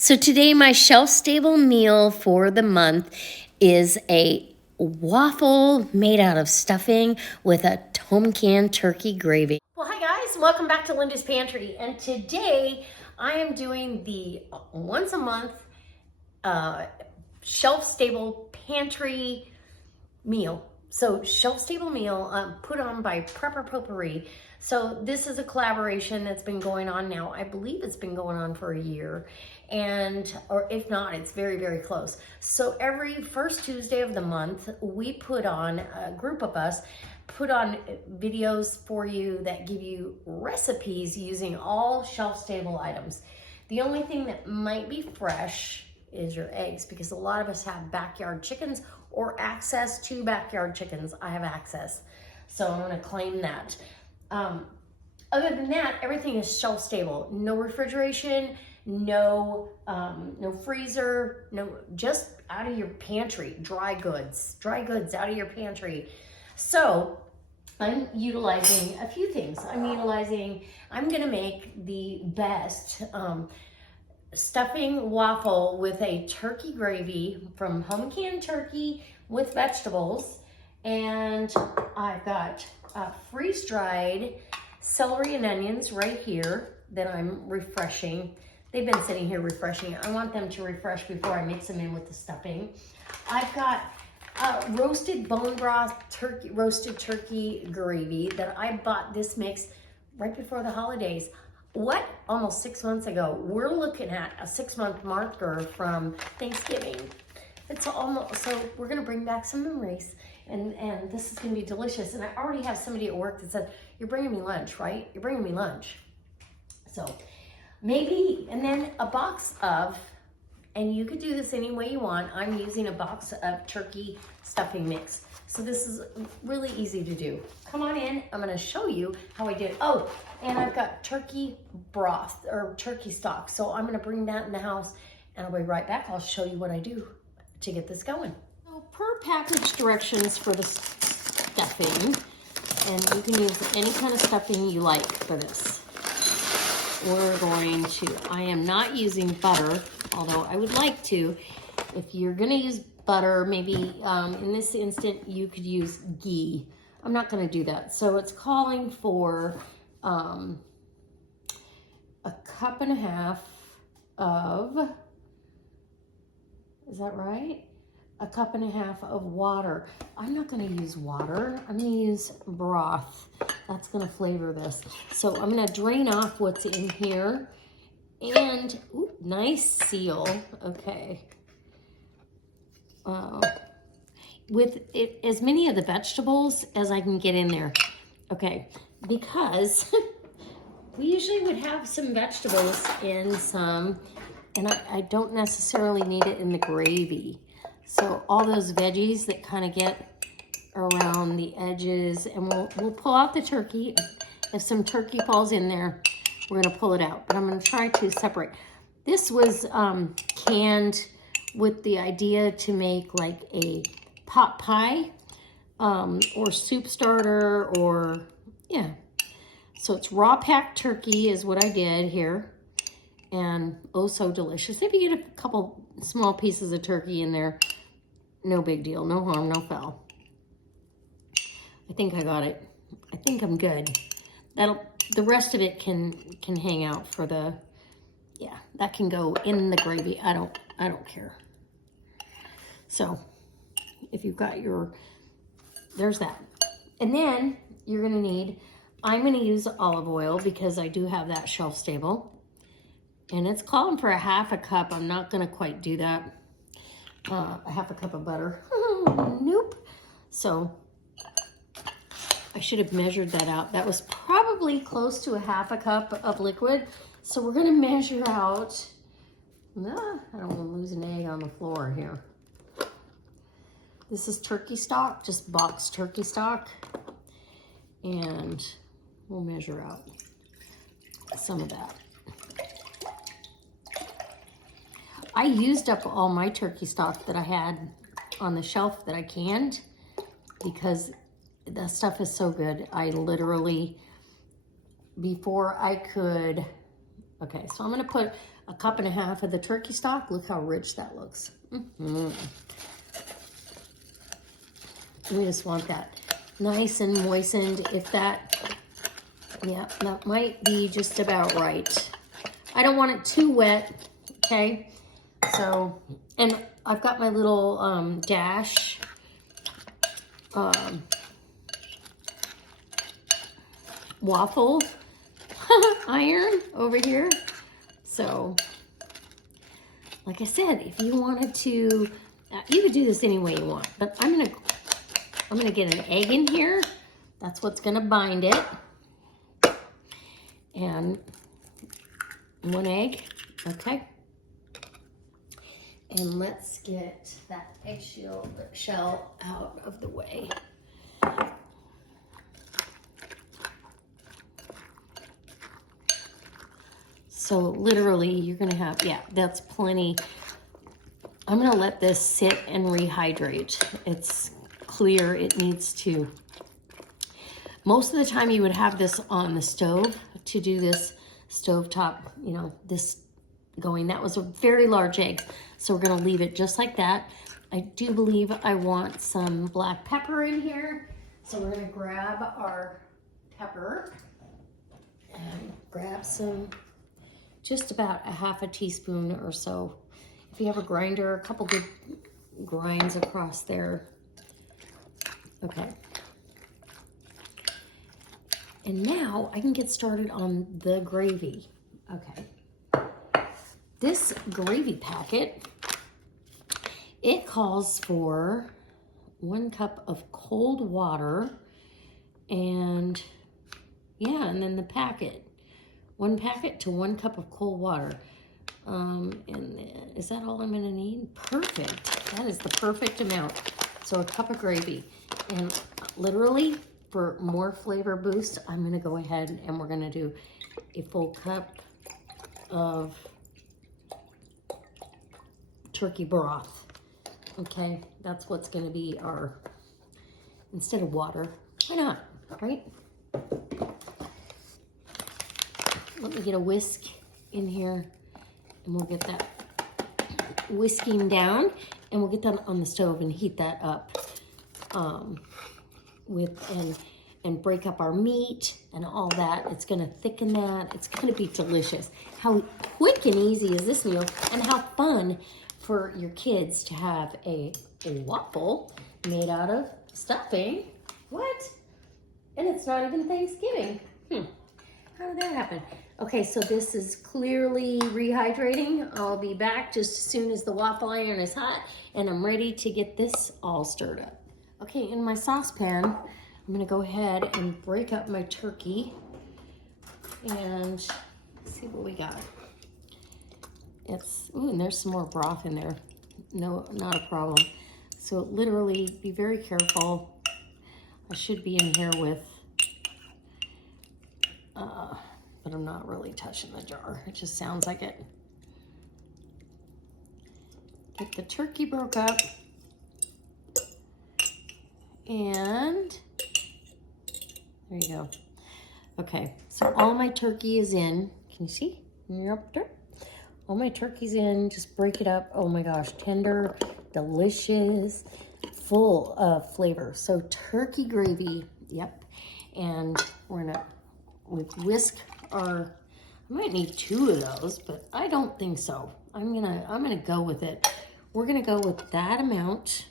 So today my shelf-stable meal for the month is a waffle made out of stuffing with a home canned turkey gravy. Well, hi guys, welcome back to Linda's Pantry. And today I am doing the once a month shelf-stable pantry meal. So shelf-stable meal put on by Prepper Potpourri. So this is a collaboration that's been going on now. I believe it's been going on for a year, or if not, it's very, very close. So every first Tuesday of the month, we put on, a group of us, put on videos for you that give you recipes using all shelf-stable items. The only thing that might be fresh is your eggs, because a lot of us have backyard chickens or access to backyard chickens. I have access, so I'm gonna claim that. Other than that, everything is shelf stable. No refrigeration, no freezer, just out of your pantry. Dry goods out of your pantry. So I'm utilizing a few things. I'm gonna make the best stuffing waffle with a turkey gravy from home canned turkey with vegetables. And I've got freeze-dried celery and onions right here that I'm refreshing. They've been sitting here refreshing. I want them to refresh before I mix them in with the stuffing. I've got roasted bone broth, roasted turkey gravy that I bought this mix right before the holidays. Almost 6 months ago. We're looking at a 6-month marker from Thanksgiving. So we're gonna bring back some memories, and this is gonna be delicious. And I already have somebody at work that said, "You're bringing me lunch, right? You're bringing me lunch." So maybe, and then a box of, and you could do this any way you want. I'm using a box of turkey stuffing mix. So this is really easy to do. Come on in, I'm gonna show you how I did it. Oh, and I've got turkey broth or turkey stock. So I'm gonna bring that in the house and I'll be right back. I'll show you what I do to get this going. So per package directions for the stuffing, and you can use any kind of stuffing you like for this. I am not using butter, although I would like to. If you're gonna use butter, maybe in this instant you could use ghee. I'm not gonna do that. So it's calling for a cup and a half of, is that right? A cup and a half of water. I'm not gonna use water, I'm gonna use broth. That's gonna flavor this. So I'm gonna drain off what's in here. And, ooh, nice seal, okay. With it, as many of the vegetables as I can get in there. Okay, because we usually would have some vegetables in some, and I don't necessarily need it in the gravy. So all those veggies that kind of get around the edges, and we'll pull out the turkey. If some turkey falls in there, we're gonna pull it out, but I'm gonna try to separate. This was canned with the idea to make like a pot pie or soup starter, or yeah. So it's raw packed turkey is what I did here, and oh so delicious. If you get a couple small pieces of turkey in there, no big deal, no harm, no foul. I think I got it. I think I'm good. The rest of it can hang out for the, yeah, that can go in the gravy. I don't care. So if you've got there's that. And then you're gonna need, I'm gonna use olive oil because I do have that shelf stable. And it's calling for a half a cup. I'm not gonna quite do that. A half a cup of butter. Nope. So I should have measured that out. That was probably close to a half a cup of liquid. So we're gonna measure out, I don't wanna lose an egg on the floor here. This is turkey stock, just boxed turkey stock. And we'll measure out some of that. I used up all my turkey stock that I had on the shelf that I canned because the stuff is so good. I literally, before I could, okay, so I'm gonna put a cup and a half of the turkey stock. Look how rich that looks. We just want that nice and moistened. If that, yeah, that might be just about right. I don't want it too wet, okay? So, and I've got my little dash waffle iron over here. So, like I said, if you wanted to, you could do this any way you want. But I'm gonna get an egg in here. That's what's gonna bind it. And one egg, okay. And let's get that shell out of the way. So literally you're gonna have, yeah, that's plenty. I'm gonna let this sit and rehydrate. It's clear it needs to. Most of the time you would have this on the stove to do this stovetop, you know, this going. That was a very large egg. So we're gonna leave it just like that. I do believe I want some black pepper in here. So we're gonna grab our pepper and grab some, just about a half a teaspoon or so. If you have a grinder, a couple good grinds across there. Okay. And now I can get started on the gravy. Okay. This gravy packet, it calls for 1 cup of cold water and yeah, and then the packet. 1 packet to 1 cup of cold water. And is that all I'm gonna need? Perfect. That is the perfect amount. So a cup of gravy. And literally, for more flavor boost, I'm gonna go ahead and we're gonna do a full cup of turkey broth. Okay, that's what's gonna be our, instead of water. Why not, right? Let me get a whisk in here and we'll get that whisking down and we'll get that on the stove and heat that up and break up our meat and all that. It's gonna thicken that. It's gonna be delicious. How quick and easy is this meal, and how fun for your kids to have a waffle made out of stuffing. What? And it's not even Thanksgiving. How did that happen? Okay, so this is clearly rehydrating. I'll be back just as soon as the waffle iron is hot and I'm ready to get this all stirred up. Okay, in my saucepan, I'm gonna go ahead and break up my turkey and see what we got. It's, ooh, and there's some more broth in there. No, not a problem. So literally be very careful. I should be in here with, but I'm not really touching the jar. It just sounds like it. Get the turkey broke up. And there you go. Okay, so all my turkey is in. Can you see? Yep, there. All my turkey's in. Just break it up. Oh my gosh, tender, delicious, full of flavor. So turkey gravy, yep. And we're gonna whisk our, I might need 2 of those, but I don't think so. I'm gonna go with it. We're gonna go with that amount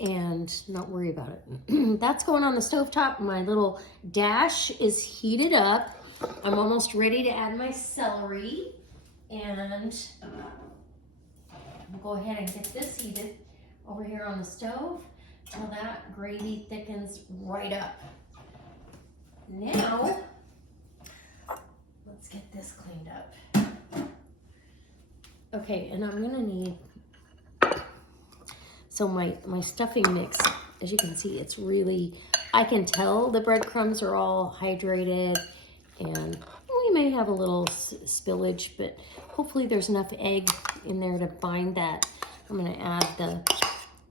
and not worry about it. That's going on the stovetop. My little dash is heated up. I'm almost ready to add my celery, and I'll go ahead and get this heated over here on the stove till that gravy thickens right up. Now, let's get this cleaned up. Okay, and I'm gonna need, so my stuffing mix, as you can see, it's really, I can tell the breadcrumbs are all hydrated, and we may have a little spillage, but hopefully there's enough egg in there to bind that. I'm gonna add the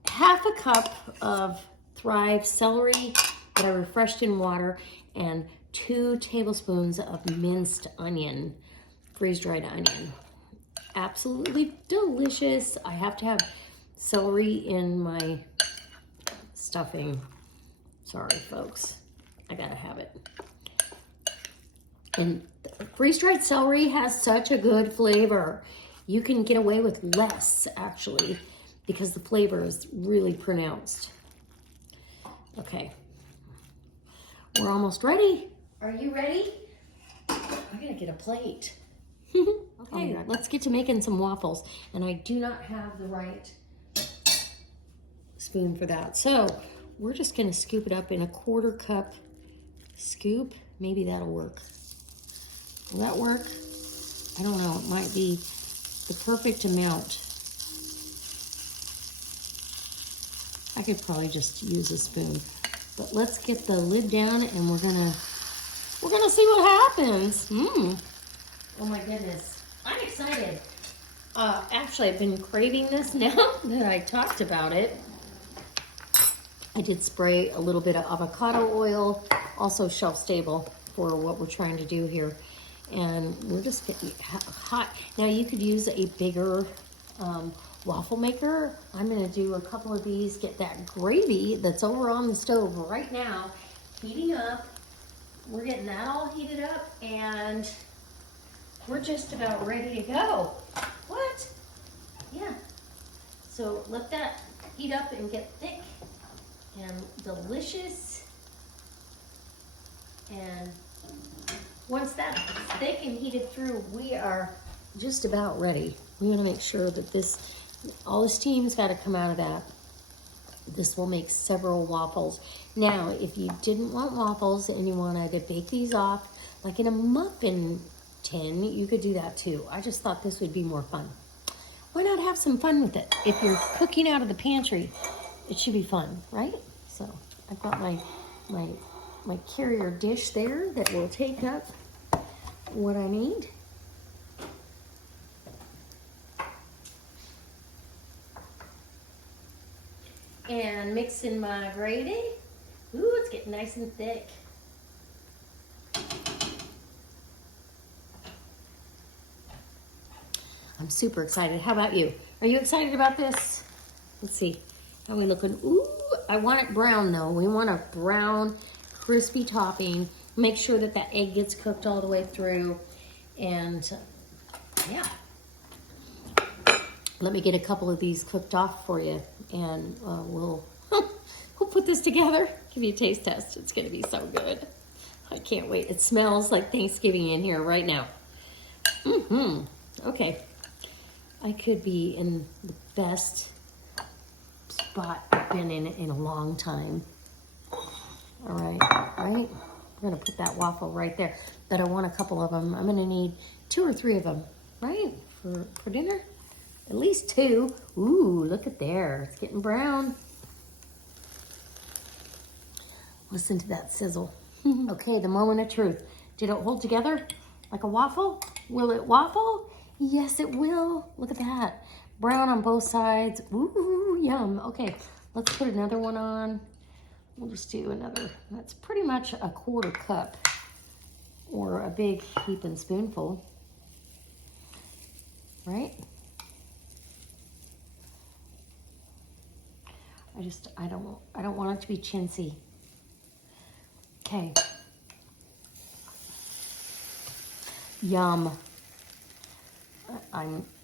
half a cup of Thrive celery that I refreshed in water, and 2 tablespoons of minced onion. freeze-dried onion. Absolutely delicious. I have to have celery in my stuffing. Sorry, folks. I gotta have it. And freeze-dried celery has such a good flavor. You can get away with less, actually, because the flavor is really pronounced. Okay. We're almost ready. Are you ready? I gotta get a plate. Okay, let's get to making some waffles. And I do not have the right spoon for that. So we're just gonna scoop it up in a 1/4 cup scoop. Maybe that'll work. Will that work? I don't know, it might be the perfect amount. I could probably just use a spoon. But let's get the lid down and we're gonna see what happens. Oh my goodness, I'm excited. Actually, I've been craving this now that I talked about it. I did spray a little bit of avocado oil, also shelf stable for what we're trying to do here. And we're just getting hot. Now you could use a bigger waffle maker. I'm gonna do a couple of these, get that gravy that's over on the stove right now, heating up. We're getting that all heated up and we're just about ready to go. What? Yeah. So let that heat up and get thick and delicious. And once that's thick and heated through, we are just about ready. We want to make sure that all the steam's got to come out of that. This will make several waffles. Now, if you didn't want waffles and you wanted to bake these off, like in a muffin tin, you could do that too. I just thought this would be more fun. Why not have some fun with it? If you're cooking out of the pantry, it should be fun, right? So I've got my carrier dish there that will take up what I need. And mix in my gravy. Ooh, it's getting nice and thick. I'm super excited. How about you? Are you excited about this? Let's see. How are we looking? Ooh, I want it brown though. We want a brown, crispy topping. Make sure that that egg gets cooked all the way through. And yeah. Let me get a couple of these cooked off for you, and we'll put this together. Give you a taste test. It's gonna be so good. I can't wait. It smells like Thanksgiving in here right now. Okay. I could be in the best spot I've been in a long time. All right, right? I'm gonna put that waffle right there, but I want a couple of them. I'm gonna need 2 or 3 of them, right? For dinner? At least 2. Ooh, look at there. It's getting brown. Listen to that sizzle. Okay, the moment of truth. Did it hold together like a waffle? Will it waffle? Yes, it will. Look at that. Brown on both sides. Ooh, yum. Okay, let's put another one on. We'll just do another. That's pretty much a 1/4 cup or a big heaping spoonful, right? I don't want it to be chintzy. Okay. Yum.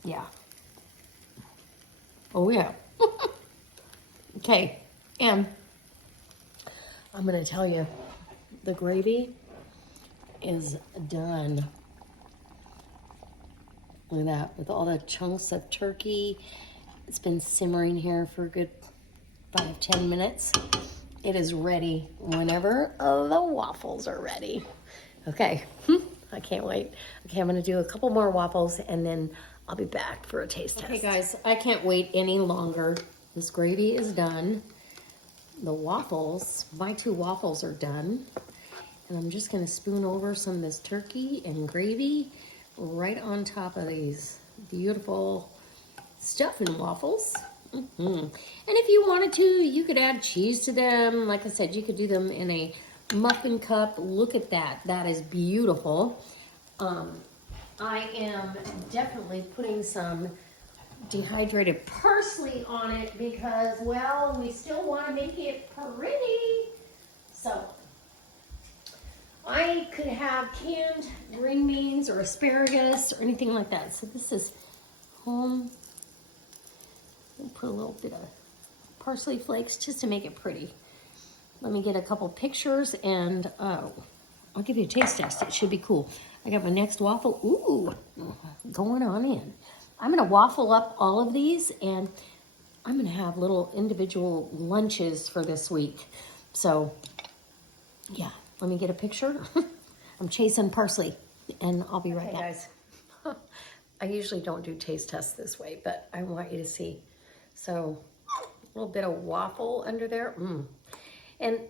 Yeah. Oh yeah. Okay, and I'm gonna tell you, the gravy is done. Look at that, with all the chunks of turkey. It's been simmering here for a good 5-10 minutes. It is ready whenever the waffles are ready. Okay, I can't wait. Okay, I'm gonna do a couple more waffles and then I'll be back for a taste test. Okay guys, I can't wait any longer. This gravy is done. The waffles, my 2 waffles are done. And I'm just gonna spoon over some of this turkey and gravy right on top of these beautiful stuffing waffles. And if you wanted to, you could add cheese to them. Like I said, you could do them in a muffin cup. Look at that. That is beautiful. I am definitely putting some dehydrated parsley on it because, well, we still want to make it pretty. So I could have canned green beans or asparagus or anything like that. So this is home. I'll put a little bit of parsley flakes just to make it pretty. Let me get a couple pictures and I'll give you a taste test. It should be cool. I got my next waffle. Ooh, going on in. I'm gonna waffle up all of these and I'm gonna have little individual lunches for this week. So yeah, let me get a picture. I'm chasing parsley and I'll be right back. Guys, I usually don't do taste tests this way, but I want you to see. So a little bit of waffle under there. And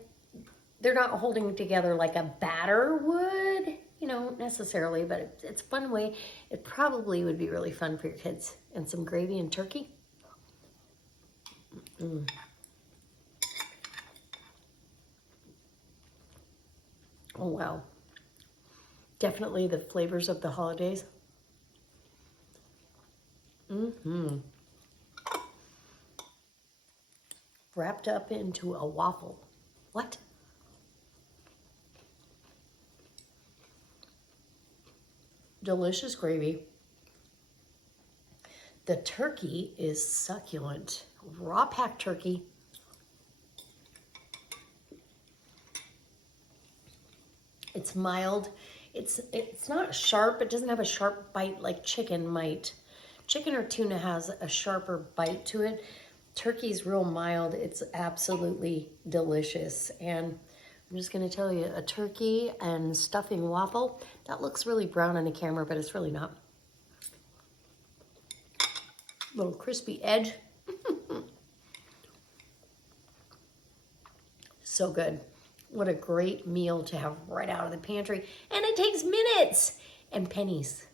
they're not holding together like a batter would, you know, necessarily, but it's a fun way. It probably would be really fun for your kids. And some gravy and turkey. Oh, wow. Definitely the flavors of the holidays. Wrapped up into a waffle. What? Delicious gravy. The turkey is succulent. Raw packed turkey. It's mild. It's not sharp. It doesn't have a sharp bite like chicken might. Chicken or tuna has a sharper bite to it. Turkey's real mild. It's absolutely delicious. And I'm just going to tell you, a turkey and stuffing waffle, that looks really brown on the camera, but it's really not. Little crispy edge. So good. What a great meal to have right out of the pantry. And it takes minutes and pennies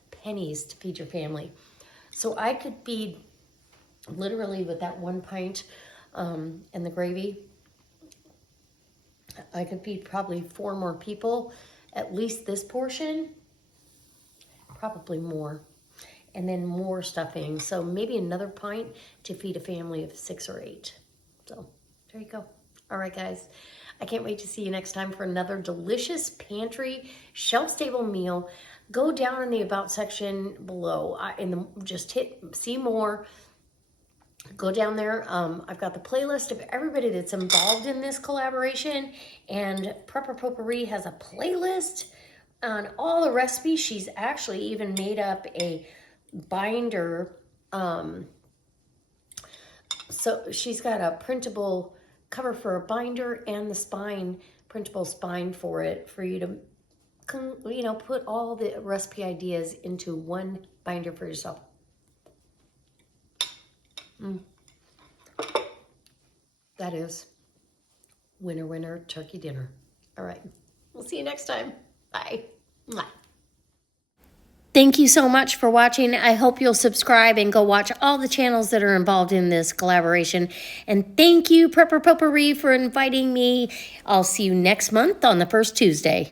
to feed your family. So I could feed, literally with that 1 pint and the gravy, I could feed probably 4 more people, at least this portion, probably more, and then more stuffing. So maybe another pint to feed a family of 6 or 8. So there you go. All right, guys. I can't wait to see you next time for another delicious pantry shelf-stable meal. Go down in the About section below. Just hit see more. Go down there. I've got the playlist of everybody that's involved in this collaboration, and Prepper Potpourri has a playlist on all the recipes. She's actually even made up a binder. So she's got a printable cover for a binder and the spine, printable spine for it, for you to, you know, put all the recipe ideas into one binder for yourself. That is winner, winner, turkey dinner. All right. We'll see you next time. Bye. Mwah. Thank you so much for watching. I hope you'll subscribe and go watch all the channels that are involved in this collaboration. And thank you, Prepper Potpourri, for inviting me. I'll see you next month on the first Tuesday.